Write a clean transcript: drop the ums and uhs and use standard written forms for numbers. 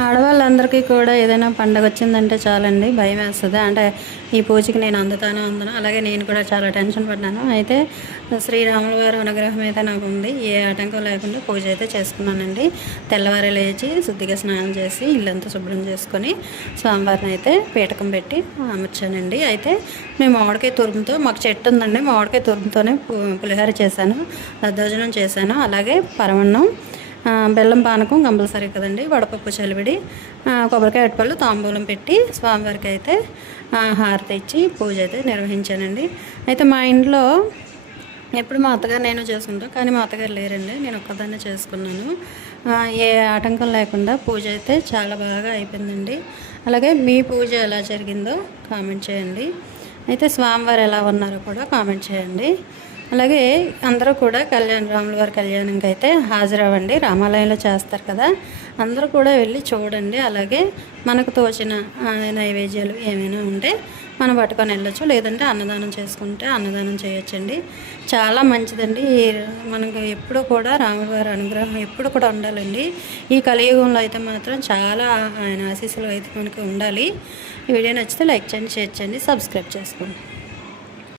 ఆడవాళ్ళందరికీ కూడా ఏదైనా పండగ వచ్చిందంటే చాలండి భయం వేస్తుంది. అంటే ఈ పూజకి నేను అందుతానో అందనో, అలాగే నేను కూడా చాలా టెన్షన్ పడ్డాను. అయితే శ్రీరాముల వారి అనుగ్రహం అయితే నాకు ఉంది. ఏ ఆటంకం లేకుండా పూజ అయితే చేసుకున్నానండి. తెల్లవారి లేచి శుద్ధిగా స్నానం చేసి ఇల్లంతా శుభ్రం చేసుకొని స్వామివారిని అయితే పీఠకం పెట్టి అమర్చానండి. అయితే మేము మామిడికాయ తురుముతో, మాకు చెట్టు ఉందండి, మామిడికాయ తురుముతోనే పులిహోర చేశాను, దద్దోజనం చేశాను, అలాగే పరమన్నం, బెల్లం పానకం కంపల్సరీ కదండి, వడపప్పు చలివిడి, కొబ్బరికాయ అరటిపళ్ళు తాంబూలం పెట్టి స్వామివారికి అయితే హారతి ఇచ్చి పూజ అయితే నిర్వహించానండి. అయితే మా ఇంట్లో ఎప్పుడు మా అత్తగారు నేను చేసుకుంటాం, కానీ మా అత్తగారు లేరండి, నేను ఒక్కదాన్నే చేసుకున్నాను. ఏ ఆటంకం లేకుండా పూజ అయితే చాలా బాగా అయిపోయిందండి. అలాగే మీ పూజ ఎలా జరిగిందో కామెంట్ చేయండి. అయితే స్వామివారు ఎలా ఉన్నారో కూడా కామెంట్ చేయండి. అలాగే అందరూ కూడా రాముల వారి కళ్యాణంకి అయితే హాజరవ్వండి. రామాలయంలో చేస్తారు కదా, అందరూ కూడా వెళ్ళి చూడండి. అలాగే మనకు తోచిన నైవేద్యాలు ఏమైనా ఉంటే మనం పట్టుకొని వెళ్ళొచ్చు, లేదంటే అన్నదానం చేసుకుంటే అన్నదానం చేయొచ్చండి. చాలా మంచిదండి. మనకు ఎప్పుడు కూడా రాముల వారి అనుగ్రహం ఎప్పుడు కూడా ఉండాలండి. ఈ కలియుగంలో అయితే మాత్రం చాలా ఆయన ఆశీస్సులు అయితే మనకి ఉండాలి. ఈ వీడియో నచ్చితే లైక్ చేయండి, షేర్ చేయండి, సబ్స్క్రైబ్ చేసుకోండి.